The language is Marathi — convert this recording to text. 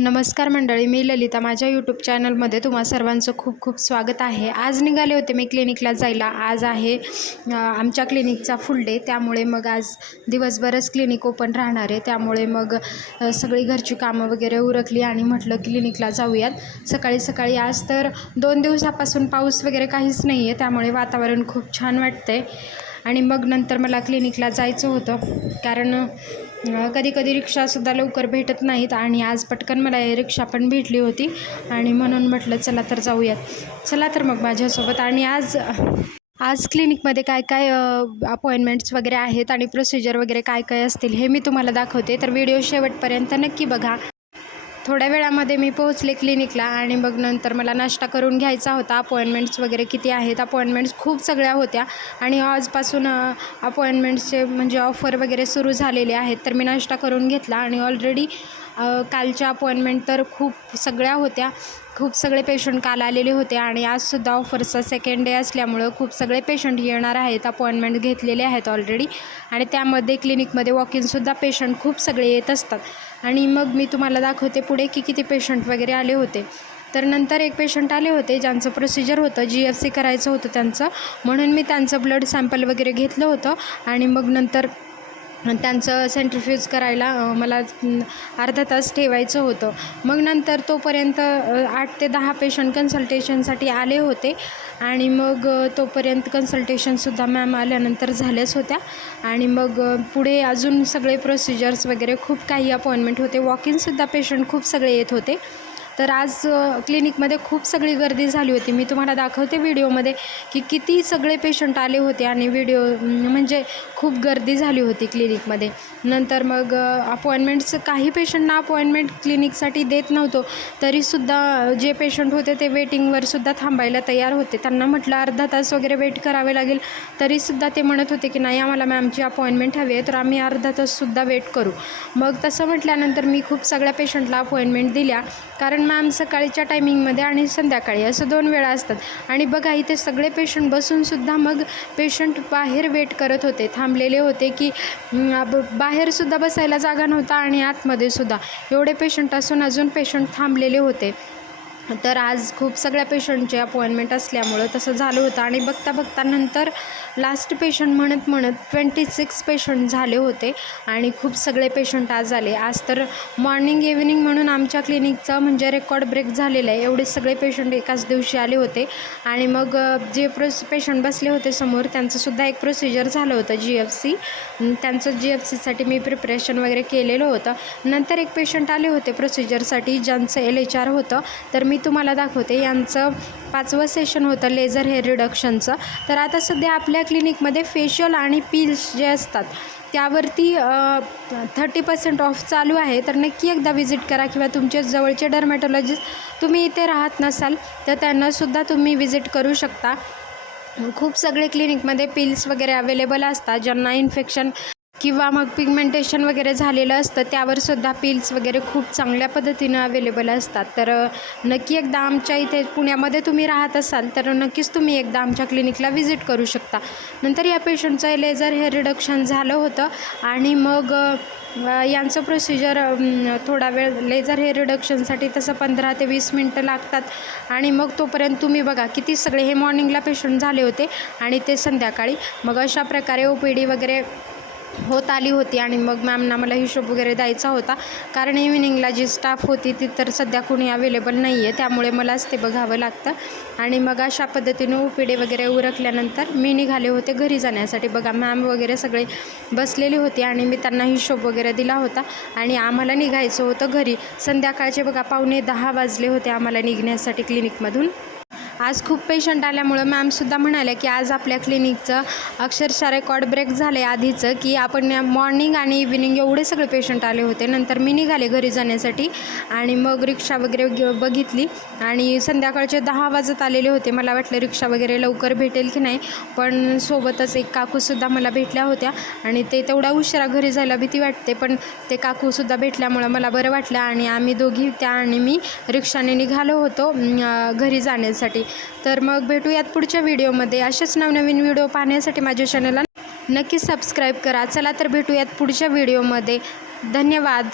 नमस्कार मंडळी मी ललिता. माझ्या यूट्यूब चॅनलमध्ये तुम्हा सर्वांचं खूप खूप स्वागत आहे. आज निघाले होते मी क्लिनिकला जायला. आज आहे आमच्या क्लिनिकचा फुल डे त्यामुळे मग आज दिवसभरच क्लिनिक ओपन राहणार आहे. त्यामुळे मग सगळी घरची कामं वगैरे उरकली आणि म्हटलं क्लिनिकला जाऊयात. सकाळी सकाळी आज तर दोन दिवसापासून पाऊस वगैरे काहीच नाही आहे त्यामुळे वातावरण खूप छान वाटतंय. आणि मग नंतर मला क्लिनिकला जायचं होतं. कारण कधी कधी रिक्षासुद्धा लवकर भेटत नाहीत आणि आज पटकन मला रिक्षा पण भेटली होती आणि म्हणून म्हटलं चला तर जाऊयात. चला तर मग माझ्यासोबत. आणि आज आज क्लिनिकमध्ये काय काय अपॉइंटमेंट्स वगैरे आहेत आणि प्रोसिजर वगैरे काय काय असतील हे मी तुम्हाला दाखवते तर व्हिडिओ शेवटपर्यंत नक्की बघा. थोड्या वेळामध्ये मी पोहोचले क्लिनिकला आणि मग नंतर मला नाश्ता करून घ्यायचा होता. अपॉइंटमेंट्स वगैरे किती आहेत? अपॉइंटमेंट्स खूप सगळ्या होत्या. आणि आजपासून अपॉइंटमेंट्सचे म्हणजे ऑफर वगैरे सुरू झालेले आहेत. तर मी नाश्ता करून घेतला आणि ऑलरेडी कालच्या अपॉइंटमेंट तर खूप सगळ्या होत्या. खूप सगळे पेशंट काल आलेले होते आणि आजसुद्धा ऑफरचा सेकंड डे असल्यामुळं खूप सगळे पेशंट येणार आहेत अपॉइंटमेंट घेतलेले आहेत ऑलरेडी आणि त्यामध्ये क्लिनिकमध्ये वॉक इनसुद्धा पेशंट खूप सगळे येत असतात. आणि मग मी तुम्हाला दाखवते पुढे की किती पेशंट वगैरे आले होते. तर नंतर एक पेशंट आले होते ज्यांचं प्रोसिजर होतं जी एफ सी करायचं होतं त्यांचं. म्हणून मी त्यांचं ब्लड सॅम्पल वगैरे घेतलं होतं. आणि मग नंतर त्यांचं सेंट्रीफ्यूज करायला मला अर्धा तास ठेवायचं होतं. मग नंतर तोपर्यंत आठ ते दहा पेशंट कन्सल्टेशनसाठी आले होते. आणि मग तोपर्यंत कन्सल्टेशनसुद्धा मॅम आल्यानंतर झाल्याच होत्या. आणि मग पुढे अजून सगळे प्रोसिजर्स वगैरे खूप काही अपॉइंटमेंट होते. वॉक इनसुद्धा पेशंट खूप सगळे येत होते. तर आज क्लिनिकमध्ये खूप सगळी गर्दी झाली होती. मी तुम्हाला दाखवते व्हिडिओमध्ये की किती सगळे पेशंट आले होते आणि व्हिडिओ म्हणजे खूप गर्दी झाली होती क्लिनिकमध्ये नंतर मग अपॉइंटमेंट्स काही पेशंटना अपॉइंटमेंट क्लिनिकसाठी देत नव्हतो. तरीसुद्धा जे पेशंट होते ते वेटिंगवर सुद्धा थांबायला तयार होते. त्यांना म्हटलं अर्धा तास वगैरे वेट करावे लागेल. तरीसुद्धा ते म्हणत होते की नाही आम्हाला मॅमची अपॉइंटमेंट हवी आहे तर आम्ही अर्धा ताससुद्धा वेट करू. मग तसं म्हटल्यानंतर मी खूप सगळ्या पेशंटला अपॉइंटमेंट दिल्या. कारण मॅम सकाळीच्या टायमिंगमध्ये आणि संध्याकाळी असं दोन वेळा असतात. आणि बघा इथे सगळे पेशंट बसूनसुद्धा मग पेशंट बाहेर वेट करत होते. थांबलेले होते की बाहेरसुद्धा बसायला जागा नव्हता आणि आतमध्ये सुद्धा एवढे पेशंट असून अजून पेशंट थांबलेले होते. तर आज खूप सगळ्या पेशंटचे अपॉइंटमेंट असल्यामुळं तसं झालं होतं. आणि बघता बघता नंतर लास्ट पेशंट म्हणत म्हणत ट्वेंटी सिक्स पेशंट झाले होते. आणि खूप सगळे पेशंट आज आले. आज तर मॉर्निंग इव्हिनिंग म्हणून आमच्या क्लिनिकचं म्हणजे रेकॉर्ड ब्रेक झालेला आहे. एवढे सगळे पेशंट एकाच दिवशी आले होते. आणि मग जे प्रोस पेशंट बसले होते समोर त्यांचंसुद्धा एक प्रोसिजर झालं होतं जी एफ सी त्यांचं जी एफ सीसाठी मी प्रिपरेशन वगैरे केलेलं होतं. नंतर एक पेशंट आले होते प्रोसिजरसाठी ज्यांचं एल एच आर होतं. तर मी मी तुम्हाला दाखवते. यांचं पाचवं सेशन होतं लेझर हेअर रिडक्शनचं तर आता सध्या आपल्या क्लिनिकमध्ये फेशियल आणि पील्स जे असतात त्यावरती थर्टी पर्सेंट ऑफ चालू आहे. तर नक्की एकदा व्हिजिट करा किंवा तुमचे जवळचे डर्मॅटॉलॉजिस्ट तुम्ही इथे राहत नसाल तर त्यांनासुद्धा तुम्ही व्हिजिट करू शकता. खूप सगळे क्लिनिकमध्ये पिल्स वगैरे अवेलेबल असतात ज्यांना इन्फेक्शन किंवा मग पिगमेंटेशन वगैरे झालेलं असतं त्यावर सुद्धा पिल्स वगैरे खूप चांगल्या पद्धतीनं अवेलेबल असतात. तर नक्की एकदा आमच्या इथे पुण्यामध्ये तुम्ही राहत असाल तर नक्कीच तुम्ही एकदा आमच्या क्लिनिकला व्हिजिट करू शकता. नंतर या पेशंटचं लेझर हेअर रिडक्शन झालं होतं आणि मग यांचं प्रोसिजर थोडा वेळ लेझर हेअर रिडक्शनसाठी तसं पंधरा ते वीस मिनटं लागतात. आणि मग तोपर्यंत तुम्ही बघा किती सगळे हे मॉर्निंगला पेशंट झाले होते आणि ते संध्याकाळी. मग अशा प्रकारे ओ पी डी वगैरे होत आली होती आणि मग मॅमना मला हिशोब वगैरे द्यायचा होता. कारण इव्हिनिंगला जी स्टाफ होती ती तर सध्या कुणी अवेलेबल नाही आहे त्यामुळे मलाच ते बघावं लागतं. आणि मग अशा पद्धतीनं उपिडे वगैरे उरकल्यानंतर मी निघाले होते घरी जाण्यासाठी. बघा मॅम वगैरे सगळे बसलेले होते आणि मी त्यांना हिशोब वगैरे दिला होता. आणि आम्हाला निघायचं होतं घरी. संध्याकाळचे बघा पावणे दहा वाजले होते आम्हाला निघण्यासाठी क्लिनिकमधून आज खूप पेशंट आल्यामुळं मॅमसुद्धा म्हणाल्या की आज आपल्या क्लिनिकचं अक्षरशः रेकॉर्ड ब्रेक झालं आहे आधीचं की आपण मॉर्निंग आणि इव्हिनिंग एवढे सगळे पेशंट आले होते. नंतर मी निघाले घरी जाण्यासाठी आणि मग रिक्षा वगैरे घे बघितली आणि संध्याकाळचे दहा वाजत आलेले होते. मला वाटलं रिक्षा वगैरे लवकर भेटेल की नाही पण सोबतच एक काकूसुद्धा मला भेटल्या होत्या आणि ते तेवढा उशिरा घरी जायला भीती वाटते पण ते काकूसुद्धा भेटल्यामुळं मला बरं वाटलं आणि आम्ही दोघी त्या आणि मी रिक्षाने निघालो होतो घरी जाण्यासाठी. तर मग भेटूयात पुढच्या व्हिडिओमध्ये. असेच नवनवीन व्हिडिओ पाहण्यासाठी माझ्या चॅनलला नक्की सबस्क्राईब करा. चला तर भेटूयात पुढच्या व्हिडिओमध्ये. धन्यवाद.